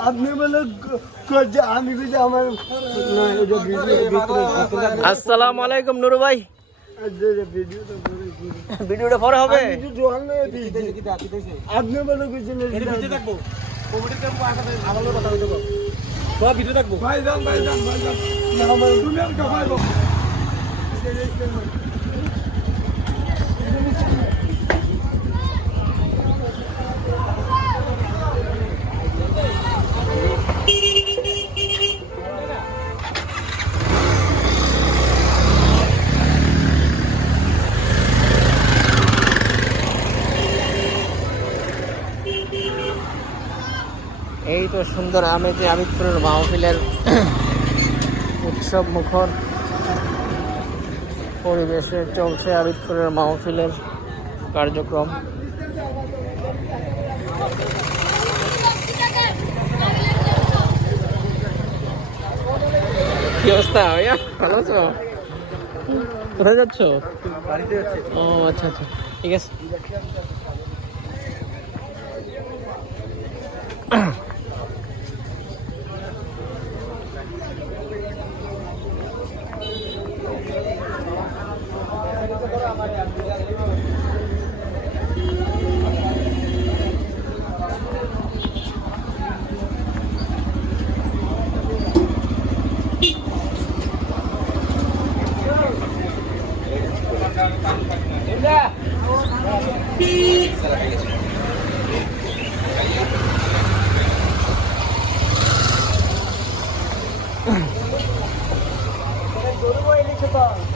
আপনি বলে আমি বুঝি আমার না এটা ভিডিও আসসালামু আলাইকুম নুরু ভাই। ভিডিওটা পরে হবে। তো জোয়ান নয় দিয়েছি। আপনি বলে করছেন ভাইজান ভাইজান ভাইজান না, আমার তুমি আর কামাই সুন্দর আমেজে আমিরপুরের মাহফিলের উৎসব মুখর পরিবেশে চলছে আবিদপুরের মাহফিলের কার্যক্রম। কি অবস্থা ভালো আছো? কোথায় যাচ্ছ? ও আচ্ছা আচ্ছা। ঠিক আছে। Blah!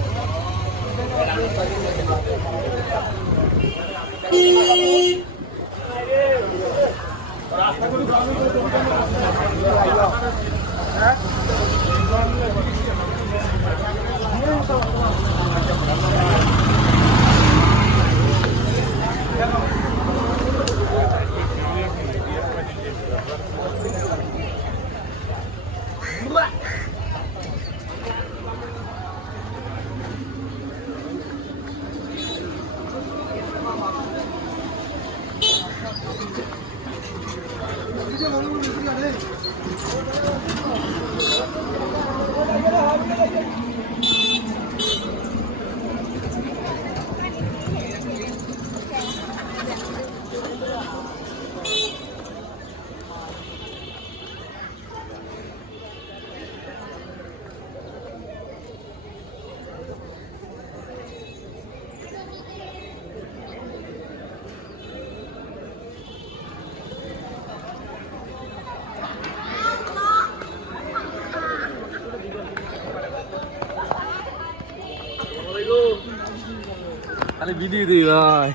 খালি ভিডিও দিই ভাই।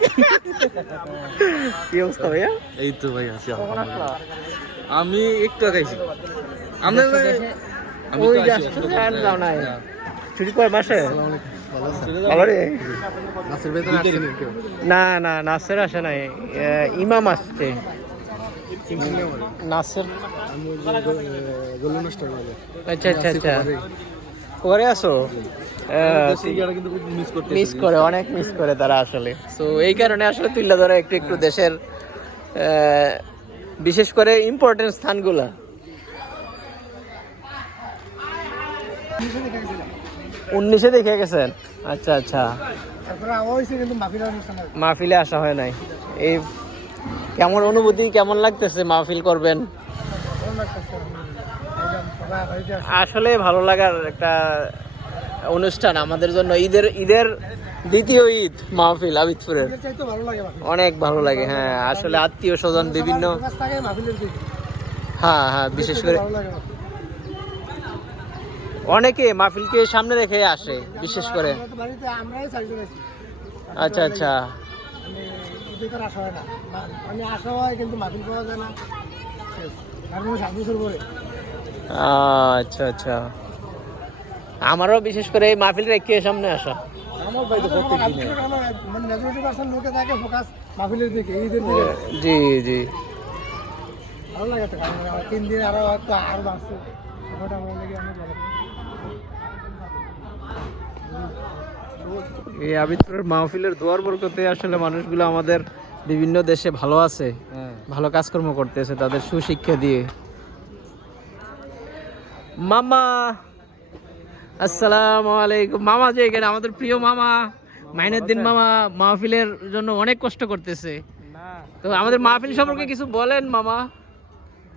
কি অবস্থা ভাইয়া? এই তো ভাই আছি আমি একটু আগাইছি আমরা আমি ওই তো যে আছি, আসছে আর। যাও নাই। হ্যাঁ। ছুটি করে মাসে? না না নাসের আসে নাই। ইমাম আসছে। নাসের আচ্ছা আচ্ছা আচ্ছা। করে আসো মিস করে অনেক মিস করে তারা আসলে। তো এই কারণে আসলে তুলে ধরা একটু একটু দেশের বিশেষ করে ইম্পর্টেন্ট স্থানগুলা। উনিশে দেখে গেছেন? আচ্ছা আচ্ছা। মাহফিলে আসা হয় নাই। এই কেমন অনুভূতি কেমন লাগতেছে মাহফিল করবেন ভালো লাগতেছে আলহামদুলিল্লাহ। একদম সবাই বাড়িতে আসছে। আসলে ভালো লাগার একটা অনুষ্ঠান আমাদের জন্য। ঈদের ঈদের দ্বিতীয় ঈদ মাহফিল আবিদপুরের। অনেক ভালো লাগে হ্যাঁ। আসলে আত্মীয় স্বজন বিভিন্ন। হ্যাঁ হ্যাঁ বিশেষ করে। অনেকে মাহফিলকে সামনে রেখে আসে বিশেষ করে। আচ্ছা আচ্ছা। আমি আসা হয় কিন্তু পাওয়া যায় না। আচ্ছা আচ্ছা। আমারও বিশেষ করে এই মাহফিল রেখে সামনে আসা। আমার ভাই তো মানে মেজরিটি পার্সেন্ট লোকে থাকে ফোকাস মাহফিলের দিকে ঈদের দিকে। জি জি। ভালো লাগে তো তিন দিন আরও হয়তো আরও বাড়ছে। ওটা আমার লাগে অনেক এই আবিদপুরের মাহফিলের দোয়ার বরকতে আসলে মানুষগুলো আমাদের বিভিন্ন দেশে ভালো আছে হ্যাঁ। ভালো কাজকর্ম করতেছে তাদের সুশিক্ষা দিয়ে। মামা আসসালামু আলাইকুম। মামা যে এখানে আমাদের প্রিয় মামা মাইনুদ্দিন মামা মাহফিলের জন্য অনেক কষ্ট করতেছে। তো আমাদের মাহফিল সম্পর্কে কিছু বলেন মামা।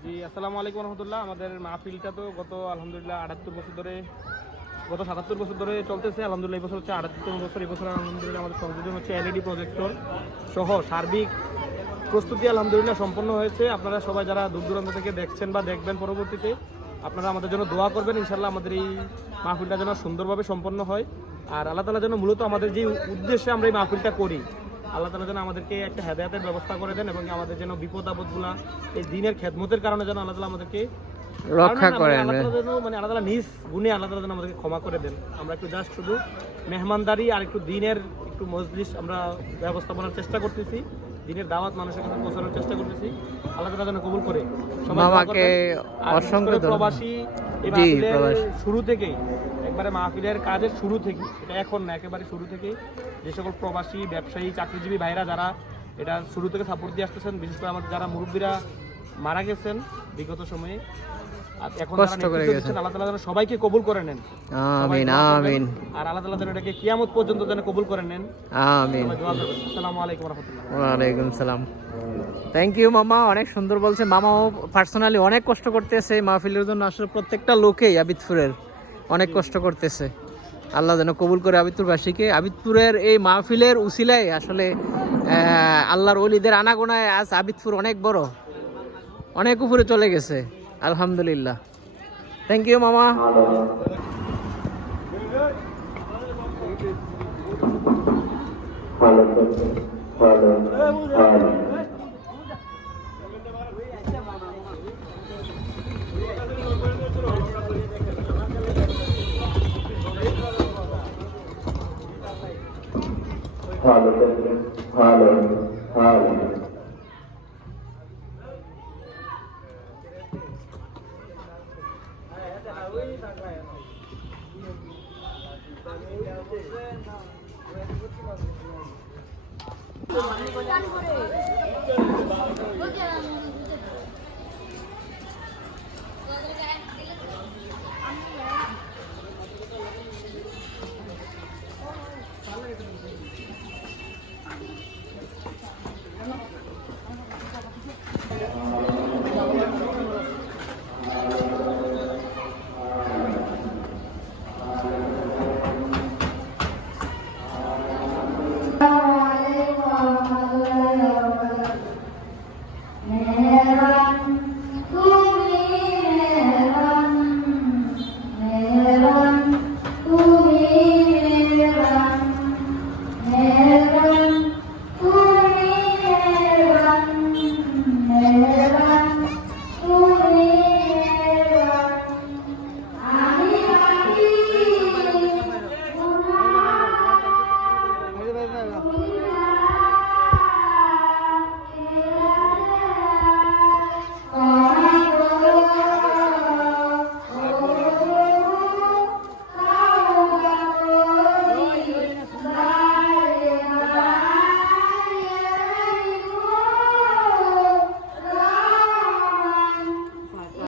জি আসসালামু আলাইকুম রহমতুল্লাহ। আমাদের মাহফিলটা তো গত আলহামদুলিল্লাহ আটাত্তর বছর ধরে গত সাতাত্তর বছর ধরে চলতেছে। আলহামদুলিল্লাহ এই বছর হচ্ছে আটাত্তর বছর। এই বছর আলহামদুলিল্লাহ আমাদের সংযোজন হচ্ছে এলইডি প্রজেক্টর সহ সার্বিক প্রস্তুতি আলহামদুলিল্লাহ সম্পন্ন হয়েছে। আপনারা সবাই যারা দূর দূরান্ত থেকে দেখছেন বা দেখবেন পরবর্তীতে আপনারা আমাদের জন্য দোয়া করবেন ইনশাল্লাহ আমাদের এই মাহফিলটা যেন সুন্দরভাবে সম্পন্ন হয়। আর আল্লাহ তালা যেন মূলত আমাদের যে উদ্দেশ্যে আমরা এই মাহফিলটা করি আল্লাহ তালা যেন আমাদেরকে একটা হেদায়তের ব্যবস্থা করে দেন এবং আমাদের যেন বিপদ আপদগুলা এই দিনের খেদমতের কারণে যেন আল্লাহ তালা আমাদেরকে রক্ষা কারণ করেন। যেন মানে আল্লাহ নিজ গুণে আল্লাহ যেন আমাদেরকে ক্ষমা করে দেন। আমরা একটু জাস্ট শুধু মেহমানদারি আর একটু দিনের একটু মজলিস আমরা ব্যবস্থাপনার চেষ্টা করতেছি। দিনের দাওয়াত মানুষের কাছে পৌঁছানোর চেষ্টা করতেছি। আল্লাহ তাআলা যেন কবুল করে মামাকে অসংখ্য প্রবাসী জি। শুরু থেকেই একবারে মাহফিলের কাজের শুরু থেকে এটা এখন না একেবারে শুরু থেকে যে সকল প্রবাসী ব্যবসায়ী চাকরিজীবী ভাইরা যারা এটা শুরু থেকে সাপোর্ট দিয়ে আসতেছেন বিশেষ করে আমাদের যারা মুরব্বীরা মারা গেছেন বিগত সময়ে। এখন কষ্ট করে গেছেন। আল্লাহ তাআলা যেন সবাইকে কবুল করে নেন। আমিন আমিন। আর আল্লাহ তাআলা যেন এটাকে কিয়ামত পর্যন্ত যেন কবুল করে নেন। আমিন। সবাই দোয়া করবেন। আসসালামু আলাইকুম সালাম। থ্যাংক ইউ মামা। অনেক সুন্দর বলছে। মামাও পার্সোনালি অনেক কষ্ট করতেছে এই মাহফিলের জন্য। আসলে প্রত্যেকটা লোকেই আবিদপুরের অনেক কষ্ট করতেছে। আল্লাহ যেন কবুল করে আবিদপুরবাসীকে আবিদপুরের এই মাহফিলের উসিলায় আসলে আহ, আল্লাহর অলিদের আনাগোনায় আজ আবিদপুর অনেক বড়। অনেক উপরে চলে গেছে। আলহামদুলিল্লাহ। থ্যাংক ইউ মামা। ভালো ভালো ভালো Look at him.